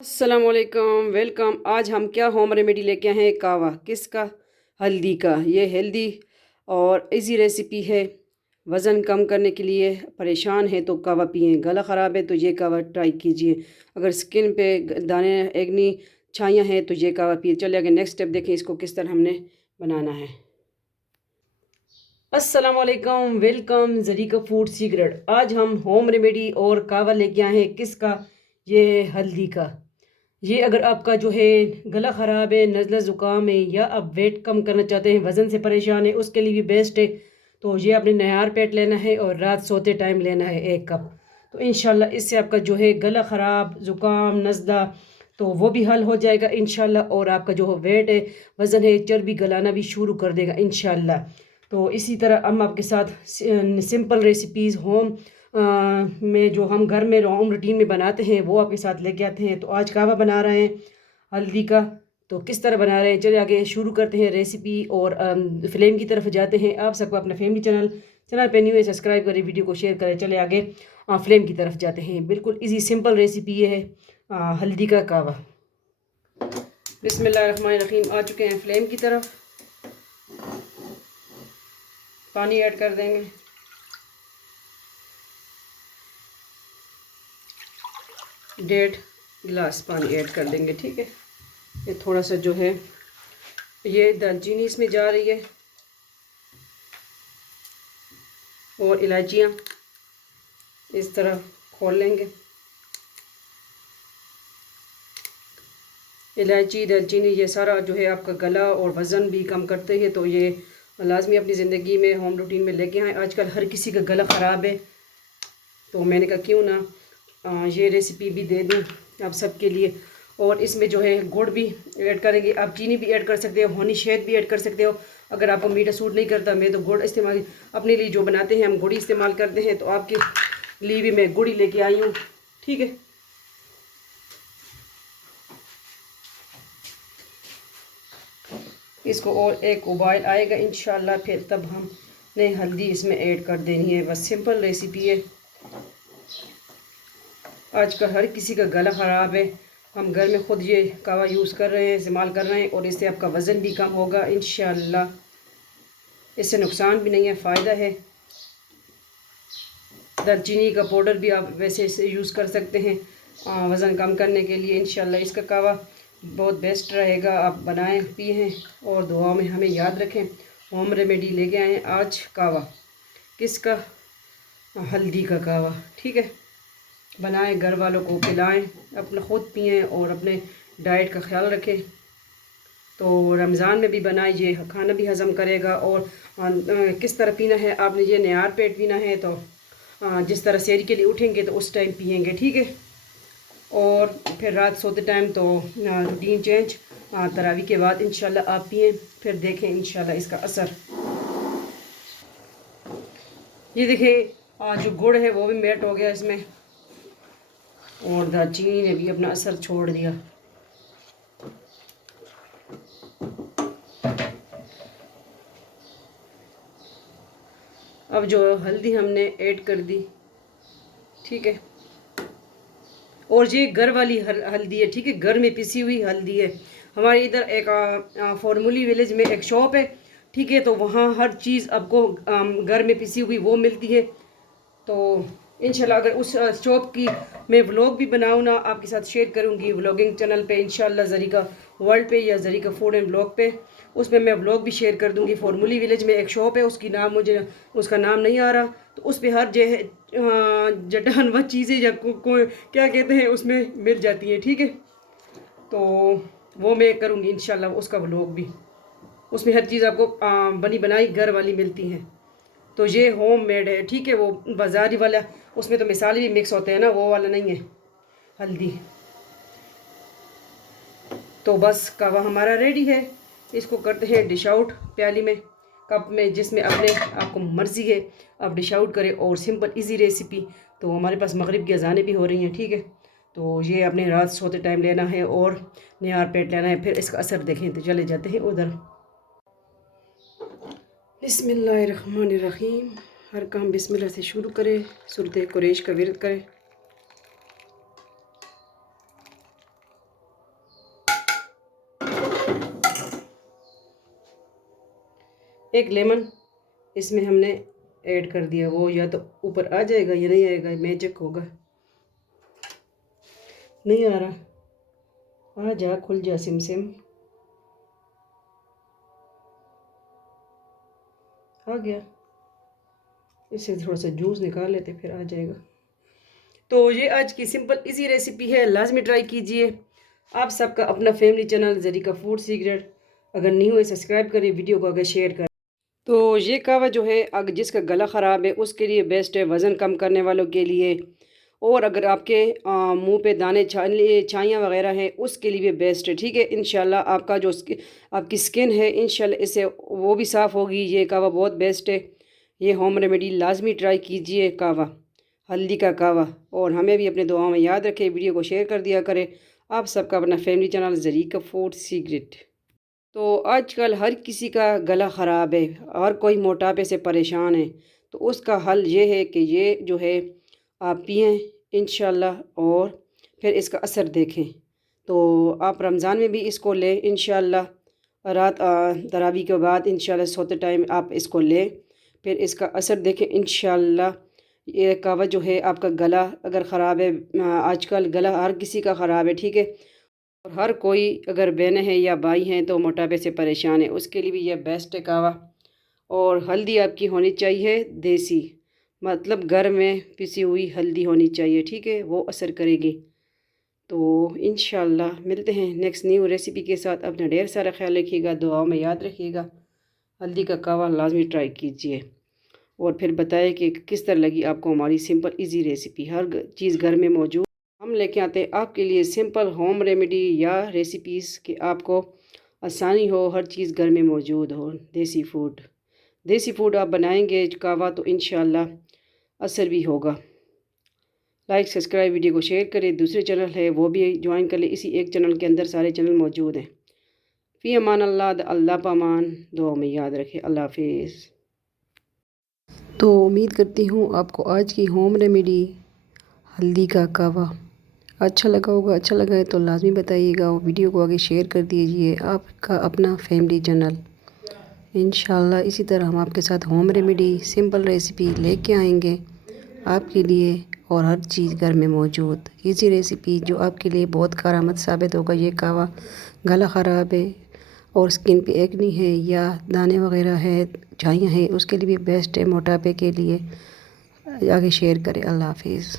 अस्सलामुअलैकुम, वेलकम। आज हम क्या होम रेमेडी लेके आए हैं? कावा। किसका? हल्दी का। ये हेल्दी और इजी रेसिपी है। वज़न कम करने के लिए परेशान है तो कावा पिए। गला ख़राब है तो ये कावा ट्राई कीजिए। अगर स्किन पे दाने एक्नी छाइयाँ हैं तो ये कावा पिए। चलिए आगे नेक्स्ट स्टेप देखें इसको किस तरह हमने बनाना है। अस्सलामुअलैकुम, वेलकम ज़रीका फूड सीक्रेट। आज हम होम रेमेडी और कावा लेके आए हैं। किसका? ये है हल्दी का। ये अगर आपका जो है गला ख़राब है, नज़ला ज़ुकाम है, या आप वेट कम करना चाहते हैं, वज़न से परेशान है, उसके लिए भी बेस्ट है। तो ये आपने नयार पेट लेना है और रात सोते टाइम लेना है 1 कप। तो इंशाल्लाह इससे आपका जो है गला ख़राब, ज़ुकाम, नज़ला तो वो भी हल हो जाएगा इंशाल्लाह। और आपका जो वेट है, वज़न है, चर्बी गलाना भी शुरू कर देगा इंशाल्लाह। तो इसी तरह हम आपके साथ सिंपल रेसिपीज़ होम में जो हम घर में होम रूटीन में बनाते हैं वो आपके साथ लेके आते हैं। तो आज कहवा बना रहे हैं हल्दी का। तो किस तरह बना रहे हैं, चलिए आगे शुरू करते हैं रेसिपी और फ्लेम की तरफ जाते हैं। आप सबको अपना फैमिली चैनल पे न्यू है, सब्सक्राइब करें, वीडियो को शेयर करें। चले आगे फ्लेम की तरफ जाते हैं। बिल्कुल इजी सिंपल रेसिपी ये है हल्दी का कहवा। बिस्मिल्लाहिर्रहमानिर्रहीम। आ चुके हैं फ्लेम की तरफ। पानी ऐड कर देंगे। 1.5 गिलास पानी ऐड कर देंगे। ठीक है, ये थोड़ा सा जो है ये दालचीनी इसमें जा रही है और इलायचियाँ इस तरह खोल लेंगे। इलायची, दालचीनी ये सारा जो है आपका गला और वज़न भी कम करते हैं। तो ये लाजमी अपनी ज़िंदगी में होम रूटीन में लेके आएँ। आजकल हर किसी का गला ख़राब है तो मैंने कहा क्यों ना ये रेसिपी भी दे दूँ आप सबके लिए। और इसमें जो है गुड़ भी ऐड करेंगे। आप चीनी भी ऐड कर सकते हो, हनी शहद भी ऐड कर सकते हो। अगर आपको मीठा सूट नहीं करता, मैं तो गुड़ इस्तेमाल अपने लिए जो बनाते हैं हम गुड़ इस्तेमाल करते हैं। तो आपके लिए भी मैं गुड़ ही लेके आई हूँ। ठीक है, इसको और एक उबाल आएगा इंशाल्लाह, फिर तब हमने हल्दी इसमें ऐड कर देनी है। बस सिंपल रेसिपी है। आजकल हर किसी का गला ख़राब है। हम घर में ख़ुद ये कावा यूज़ कर रहे हैं, इस्तेमाल कर रहे हैं और इससे आपका वज़न भी कम होगा इंशाल्लाह। इससे नुकसान भी नहीं है, फ़ायदा है। दालचीनी का पाउडर भी आप वैसे इसे यूज़ कर सकते हैं वज़न कम करने के लिए। इंशाल्लाह इसका कावा बहुत बेस्ट रहेगा। आप बनाएं, पिएँ और दुआ में हमें याद रखें। होम रेमेडी लेके आएँ आज कावा। किसका? हल्दी का कावा। ठीक है, बनाएं, घर वालों को पिलाएं, अपना ख़ुद पिएँ और अपने डाइट का ख्याल रखें। तो रमज़ान में भी बनाएं, ये खाना भी हज़म करेगा। और किस तरह पीना है आपने, ये नयार पेट पीना है। तो जिस तरह सेहरी के लिए उठेंगे तो उस टाइम पिएंगे। ठीक है, और फिर रात सोते टाइम तो रूटीन चेंज तरावी के बाद इंशाल्लाह आप पिएँ, फिर देखें इंशाल्लाह इसका असर। ये देखें जो गुड़ है वो भी मेल्ट हो गया इसमें और दालचीनी ने भी अपना असर छोड़ दिया। अब जो हल्दी हमने ऐड कर दी। ठीक है, और ये घर वाली हल्दी है। ठीक है, घर में पिसी हुई हल्दी है। हमारे इधर एक फॉर्मूली विलेज में एक शॉप है। ठीक है, तो वहाँ हर चीज़ आपको घर में पिसी हुई वो मिलती है। तो इंशाल्लाह अगर उस शॉप की मैं व्लॉग भी बनाऊँ ना, आपके साथ शेयर करूँगी व्लॉगिंग चैनल पे इंशाल्लाह, ज़रीका वर्ल्ड पे या ज़रीका फूड एंड ब्लॉग पे। उसमें मैं व्लॉग भी शेयर कर दूँगी। फॉर्मूली विलेज में एक शॉप है, उसकी नाम मुझे उसका नाम नहीं आ रहा। तो उस पर हर जो है जटान व चीज़ें या क्या कहते हैं उसमें मिल जाती हैं। ठीक है, तो वो मैं करूँगी इंशाल्लाह उसका व्लॉग भी। उसमें हर चीज़ आपको बनी बनाई घर वाली मिलती है। तो ये होम मेड है। ठीक है, वो बाज़ारी वाला उसमें तो मिसाले भी मिक्स होते हैं ना, वो वाला नहीं है हल्दी। तो बस कावा हमारा रेडी है। इसको करते हैं डिश आउट प्याली में, कप में, जिसमें अपने आपको मर्ज़ी है आप डिश आउट करें। और सिंपल इजी रेसिपी। तो हमारे पास मगरिब की अज़ानें भी हो रही हैं। ठीक है, तो ये अपने रात सोते टाइम लेना है और निहार पेट लेना है, फिर इसका असर देखें। तो चले जाते हैं उधर। बिस्मिल्लाहिर्रहमानिर्रहीम। हर काम बिस्मिल्लाह से शुरू करें, सूरत कुरैश का विर्द करें। एक लेमन इसमें हमने ऐड कर दिया। वो या तो ऊपर आ जाएगा या नहीं आएगा, मैजिक होगा। नहीं आ रहा, आ जा, खुल जा सिम सिम। आ गया। इससे थोड़ा सा जूस निकाल लेते फिर आ जाएगा। तो ये आज की सिंपल इजी रेसिपी है, लाजमी ट्राई कीजिए। आप सबका अपना family channel Zarika food secret, अगर नहीं हुए सब्सक्राइब करें, वीडियो को अगर शेयर करें। तो ये कहवा जो है अगर जिसका गला ख़राब है उसके लिए बेस्ट है, वज़न कम करने वालों के लिए। और अगर आपके मुंह पे दाने छाइयाँ वगैरह हैं उसके लिए भी बेस्ट है। ठीक है, इंशाल्लाह आपका जो आपकी स्किन है इंशाल्लाह इससे वो भी साफ़ होगी। ये कहवा बहुत बेस्ट है, ये होम रेमेडी लाजमी ट्राई कीजिए, कहवा, हल्दी का कहवा। और हमें भी अपने दुआओं में याद रखें, वीडियो को शेयर कर दिया करें। आप सबका अपना family channel Zarika food secret. तो आजकल हर किसी का गला ख़राब है, हर कोई मोटापे से परेशान है। तो उसका हल ये है कि ये जो है आप पिएँ इंशाल्लाह, और फिर इसका असर देखें। तो आप रमज़ान में भी इसको लें इंशाल्लाह, रात तरावी के बाद इंशाल्लाह सोते टाइम आप इसको लें, फिर इसका असर देखें इंशाल्लाह। ये कहवा जो है आपका गला अगर ख़राब है, आजकल गला हर किसी का ख़राब है, ठीक है। और हर कोई अगर बहनें हैं या भाई हैं तो मोटापे से परेशान है, उसके लिए भी यह बेस्ट है कहवा। और हल्दी आपकी होनी चाहिए देसी, मतलब घर में पिसी हुई हल्दी होनी चाहिए, ठीक है, वो असर करेगी। तो इंशाल्लाह मिलते हैं नेक्स्ट न्यू रेसिपी के साथ। अपना ढेर सारा ख्याल रखिएगा, दुआओं में याद रखिएगा। हल्दी का कहवा लाजमी ट्राई कीजिए और फिर बताएं कि किस तरह लगी आपको हमारी सिंपल इजी रेसिपी। हर चीज़ घर में मौजूद, हम लेके आते हैं आपके लिए सिंपल होम रेमेडी या रेसिपीज़ कि आपको आसानी हो, हर चीज़ घर में मौजूद हो। देसी फूड आप बनाएंगे कहवा तो इंशाल्लाह असर भी होगा। लाइक सब्सक्राइब, वीडियो को शेयर करें। दूसरे चैनल है वो भी ज्वाइन कर ले, इसी एक चैनल के अंदर सारे चैनल मौजूद हैं। फ़ी अमान अल्लाह, अल्लाह पामान, दुआ में याद रखें। अल्लाह हाफिज़। तो उम्मीद करती हूँ आपको आज की होम रेमेडी हल्दी का कहवा अच्छा लगा होगा। अच्छा लगा है तो लाजमी बताइएगा और वीडियो को आगे शेयर कर दीजिए। आपका अपना फैमिली चैनल, इंशाल्लाह इसी तरह हम आपके साथ होम रेमेडी सिंपल रेसिपी लेके आएंगे आपके लिए, और हर चीज़ घर में मौजूद इजी रेसिपी जो आपके लिए बहुत कारामद साबित होगा। ये कहवा गला ख़राब है और स्किन पे एक्नी है या दाने वगैरह है, झाइयाँ हैं, उसके लिए भी बेस्ट है। मोटापे के लिए आगे शेयर करें। अल्लाह हाफिज़।